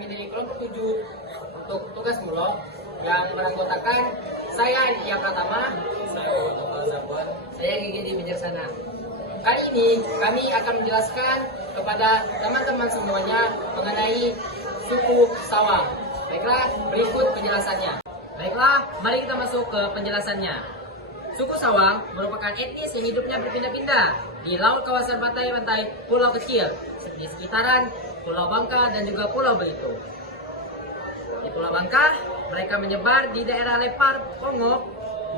kami dari kelompok 7 untuk tugas mulok yang beranggotakan saya yang pertama, saya Gigi Bijaksana. Kali ini kami akan menjelaskan kepada teman-teman semuanya mengenai suku Sawang. Baiklah, berikut penjelasannya. Baiklah, mari kita masuk ke penjelasannya. Suku Sawang merupakan etnis yang hidupnya berpindah-pindah di laut kawasan pantai-pantai pulau kecil di sekitaran Pulau Bangka dan juga Pulau Belitung. Di Pulau Bangka, mereka menyebar di daerah Lepar, Pongok,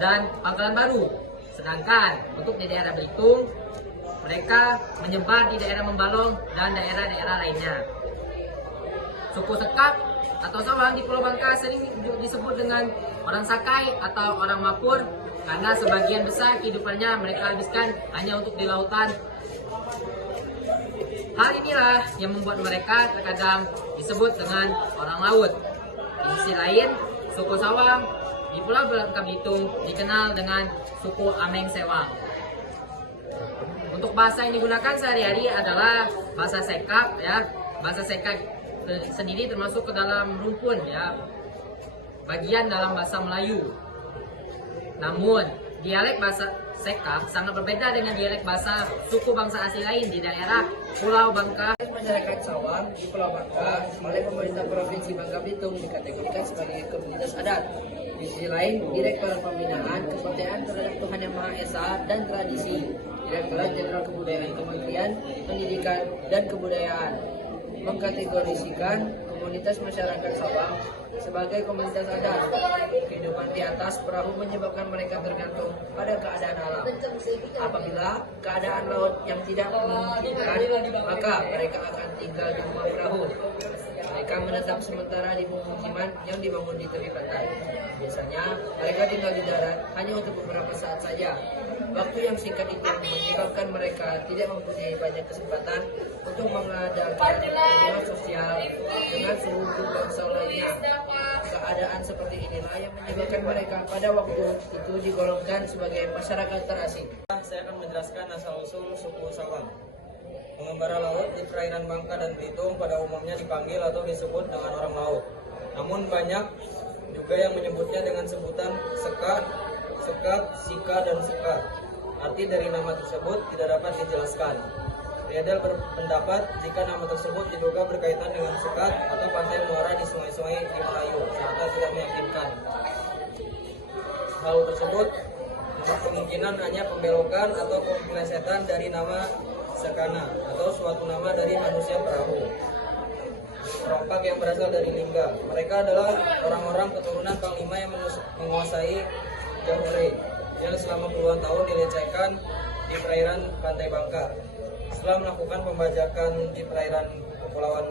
dan Pangkalan Baru. Sedangkan untuk di daerah Belitung, mereka menyebar di daerah Membalong dan daerah-daerah lainnya. Suku Sekap atau Sawang di Pulau Bangka sering disebut dengan orang Sakai atau orang Mapur karena sebagian besar kehidupannya mereka habiskan hanya untuk di lautan. Hal inilah yang membuat mereka terkadang disebut dengan orang laut. Di sisi lain, suku Sawang di Pulau Bangka Belitung dikenal dengan suku Ameng Sewang. Untuk bahasa yang digunakan sehari-hari adalah bahasa Sekap ya. Bahasa Sekap sendiri termasuk ke dalam rumpun ya. Bagian dalam bahasa Melayu. Namun, dialek bahasa Sekap sangat berbeda dengan dialek bahasa suku bangsa asli lain di daerah Pulau Bangka. Masyarakat Sawang di Pulau Bangka oleh pemerintah Provinsi Bangka Belitung dikategorikan sebagai komunitas adat. Di sisi lain, Direktorat Pembinaan Kepercayaan terhadap Tuhan Yang Maha Esa dan Tradisi, Direktorat Jenderal Kebudayaan Kementerian Pendidikan dan Kebudayaan mengkategorisikan komunitas masyarakat Sawang sebagai komunitas adat. Kehidupan di atas perahu menyebabkan mereka tergantung pada keadaan alam. Apabila keadaan laut yang tidak memungkinkan, maka mereka akan tinggal di rumah perahu. Mereka menetap sementara di pemukiman yang dibangun di tepi pantai. Biasanya mereka tinggal di darat hanya untuk beberapa saat saja. Waktu yang singkat itu menyebabkan mereka tidak mempunyai banyak kesempatan untuk mengadakan hubungan sosial dengan suku bangsa lainnya. Keadaan seperti inilah yang menyebabkan mereka pada waktu itu digolongkan sebagai masyarakat terasing. Saya akan menjelaskan asal-usul suku Sawang. Pengembara laut di perairan Bangka dan Belitung pada umumnya dipanggil atau disebut dengan orang laut. Namun banyak juga yang menyebutnya dengan sebutan Seka, Sekap, Sika, dan Seka. Arti dari nama tersebut tidak dapat dijelaskan. Riedel berpendapat jika nama tersebut diduga berkaitan dengan sekat atau pantai muara di sungai-sungai di Melayu, serta tidak meyakinkan. Hal tersebut kemungkinan hanya pembelokan atau keplesetan dari nama Sekana atau suatu nama dari manusia perahu. Perompak yang berasal dari Lingga. Mereka adalah orang-orang keturunan Panglima yang menguasai Jamre yang selama puluhan tahun dilecehkan di perairan pantai Bangka. Setelah melakukan pembajakan di perairan Kepulauan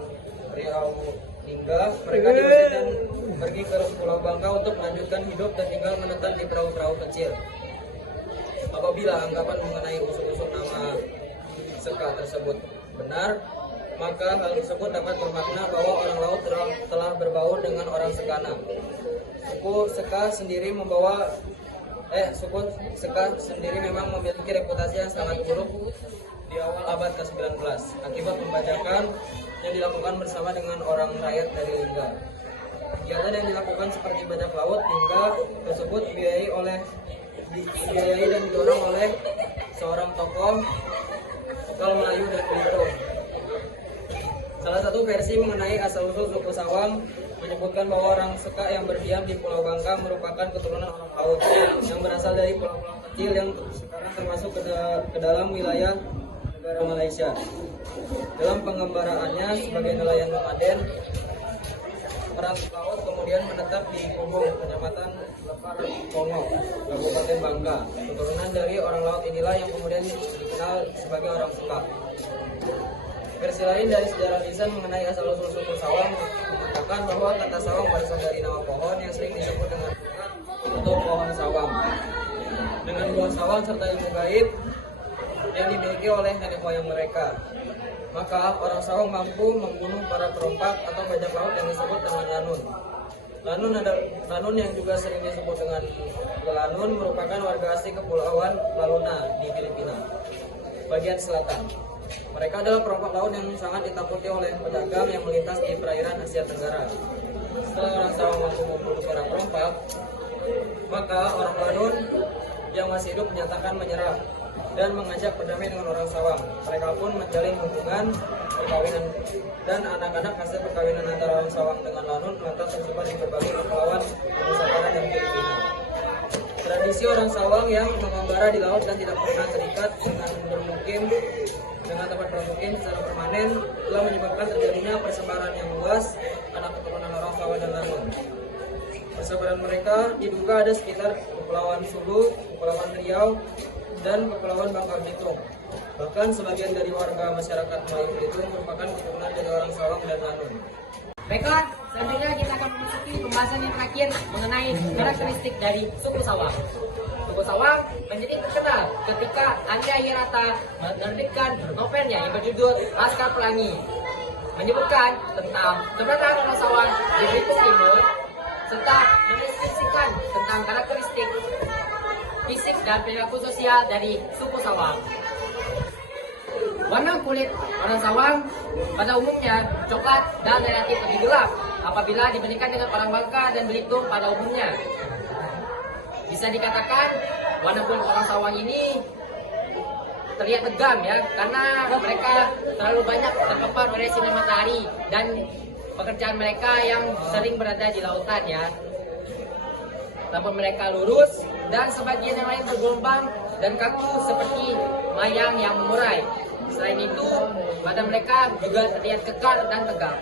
Riau Lingga, mereka diusir dan pergi ke Pulau Bangka untuk melanjutkan hidup dan tinggal menetap di perahu-perahu kecil. Apabila anggapan mengenai usuk-usuk nama Seka tersebut benar, maka hal tersebut dapat bermakna bahwa orang laut telah berbaur dengan orang Sekana. Suku Seka sendiri memang memiliki reputasi yang sangat buruk di awal abad ke-19 akibat pembajakan yang dilakukan bersama dengan orang rakyat dari Lingga. Kegiatan yang dilakukan seperti bajak laut Lingga tersebut dibiayai dan didorong oleh seorang tokoh lokal Melayu dan Belitung. Salah satu versi mengenai asal-usul suku Sawang menyebutkan bahwa orang Seka yang berdiam di Pulau Bangka merupakan keturunan orang laut yang berasal dari pulau-pulau kecil yang sekarang termasuk ke dalam wilayah negara Malaysia. Dalam pengembaraannya sebagai nelayan nomaden, orang laut kemudian menetap di Kumbung, Kecamatan Lepar Pongok, Kabupaten Bangka. Keturunan dari orang laut inilah yang kemudian dikenal sebagai orang Seka. Versi lain dari sejarah lisan mengenai asal-usul suku Sawang mengatakan bahwa kata Sawang berasal dari nama pohon yang sering disebut dengan atau pohon Sawang. Dengan buah Sawang serta ilmu gaib yang dimiliki oleh nenek moyang mereka, maka orang Sawang mampu membunuh para perompak atau bajak laut yang disebut dengan lanun. Lanun yang juga sering disebut dengan Gelanun merupakan warga asli Kepulauan Laluna di Filipina, bagian selatan. Mereka adalah perompak laut yang sangat ditakuti oleh pedagang yang melintas di perairan Asia Tenggara. Setelah orang sawang mampu membunuh para perompak, maka orang Lanun yang masih hidup menyatakan menyerah dan mengajak berdamai dengan orang sawang. Mereka pun menjalin hubungan perkawinan, dan anak-anak hasil perkawinan antara orang sawang dengan Lanun lantas tersebar di berbagai kepulauan Nusantara dan Filipina. Tradisi orang sawang yang mengembara di laut dan tidak pernah terikat dengan tempat bermukim secara permanen telah menyebabkan terjadinya persebaran yang luas anak keturunan orang sawang dan Lanun. Persebaran mereka diduga ada sekitar Kepulauan Sulu, Kepulauan Riau, dan Kepulauan Bangka Belitung. Bahkan sebagian dari warga masyarakat Melayu Belitung merupakan keturunan dari orang sawang dan Lanun. Baiklah, selanjutnya kita akan memasuki pembahasan yang terakhir mengenai karakteristik dari suku Sawang. Suku Sawang menjadi terkenal ketika Andrea Hirata menerbitkan novelnya yang berjudul Laskar Pelangi, menyebutkan tentang keberadaan orang Sawang di Belitung Timur serta mendeskripsikan tentang karakteristik fisik dan perilaku sosial dari suku Sawang. Warna kulit orang Sawang pada umumnya coklat dan relatif lebih gelap apabila dibandingkan dengan orang Bangka dan Belitung pada umumnya. Bisa dikatakan warna kulit orang Sawang ini terlihat tegam ya, karena mereka terlalu banyak terpapar oleh sinar matahari dan pekerjaan mereka yang sering berada di lautan ya. Rambut mereka lurus dan sebagian yang lain bergelombang dan kaku seperti mayang yang mengurai. Selain itu, badan mereka juga terlihat kekar dan tegap.